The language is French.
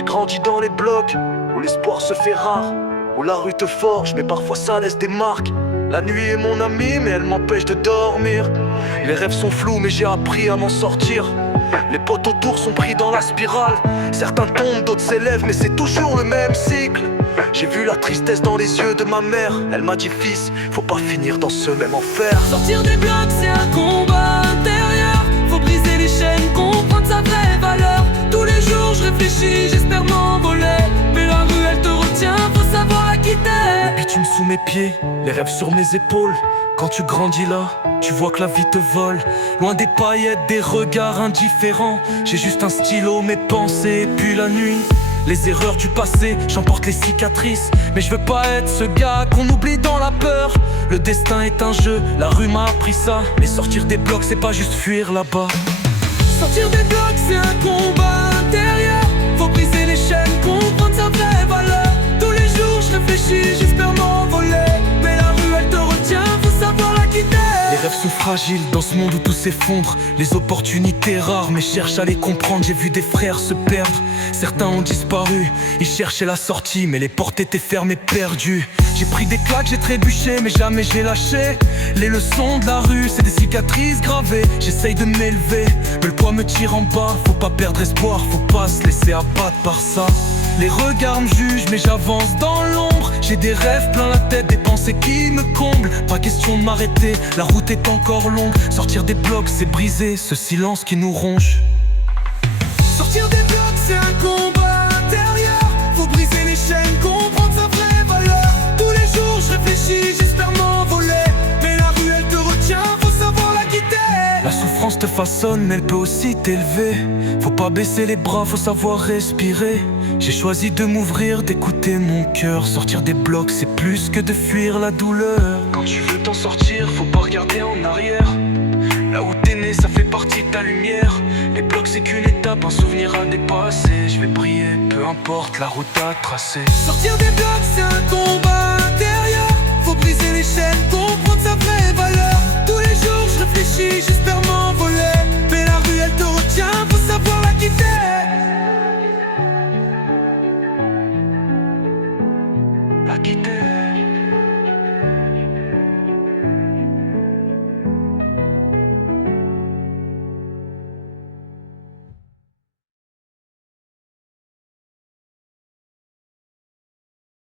J'ai grandi dans les blocs où l'espoir se fait rare, où la rue te forge mais parfois ça laisse des marques. La nuit est mon amie mais elle m'empêche de dormir. Les rêves sont flous mais j'ai appris à m'en sortir. Les potes autour sont pris dans la spirale. Certains tombent, d'autres s'élèvent mais c'est toujours le même cycle. J'ai vu la tristesse dans les yeux de ma mère. Elle m'a dit fils, faut pas finir dans ce même enfer. Sortir des blocs c'est un combat intérieur. Faut briser les chaînes, comprendre sa vraie valeur. Tous les jours je réfléchis, j'espère m'envoler. Mais la rue elle te retient, faut savoir la quitter. Bitume sous mes pieds, les rêves sur mes épaules. Quand tu grandis là, tu vois que la vie te vole. Loin des paillettes, des regards indifférents. J'ai juste un stylo, mes pensées, et puis la nuit. Les erreurs du passé, j'emporte les cicatrices. Mais je veux pas être ce gars qu'on oublie dans la peur. Le destin est un jeu, la rue m'a appris ça. Mais sortir des blocs, c'est pas juste fuir là-bas. Sortir des blocs c'est un combat intérieur. Faut briser les chaînes, comprendre sa vraie valeur. Tous les jours je réfléchis, j'espère m'envoler. Mais la rue elle te retient, faut savoir la quitter. Les rêves sont fragiles dans ce monde où tout s'effondre. Les opportunités rares mais cherche à les comprendre. J'ai vu des frères se perdre, certains ont disparu. Ils cherchaient la sortie mais les portes étaient fermées, perdues. J'ai pris des claques, j'ai trébuché mais jamais j'ai lâché. Les leçons de la rue c'est des cicatrices gravées. J'essaye de m'élever mais le poids me tire en bas. Faut pas perdre espoir, faut pas se laisser abattre par ça. Les regards me jugent mais j'avance dans l'ombre. J'ai des rêves plein la tête, des pensées qui me comblent. Pas question de m'arrêter, la route est encore longue. Sortir des blocs c'est briser ce silence qui nous ronge. Sortir des blocs c'est un combat intérieur. Faut briser les chaînes, comprendre sa vraie valeur. Tous les jours je réfléchis, j'espère m'envoler. Mais la rue elle te retient, faut savoir la quitter. La souffrance te façonne mais elle peut aussi t'élever. Faut pas baisser les bras, faut savoir respirer. J'ai choisi de m'ouvrir, d'écouter mon cœur. Sortir des blocs c'est plus que de fuir la douleur. Quand tu veux t'en sortir, faut pas regarder en arrière. Là où t'es né, ça fait partie de ta lumière. Les blocs c'est qu'une étape, un souvenir à dépasser. Je vais prier, peu importe la route à tracer. Sortir des blocs c'est un combat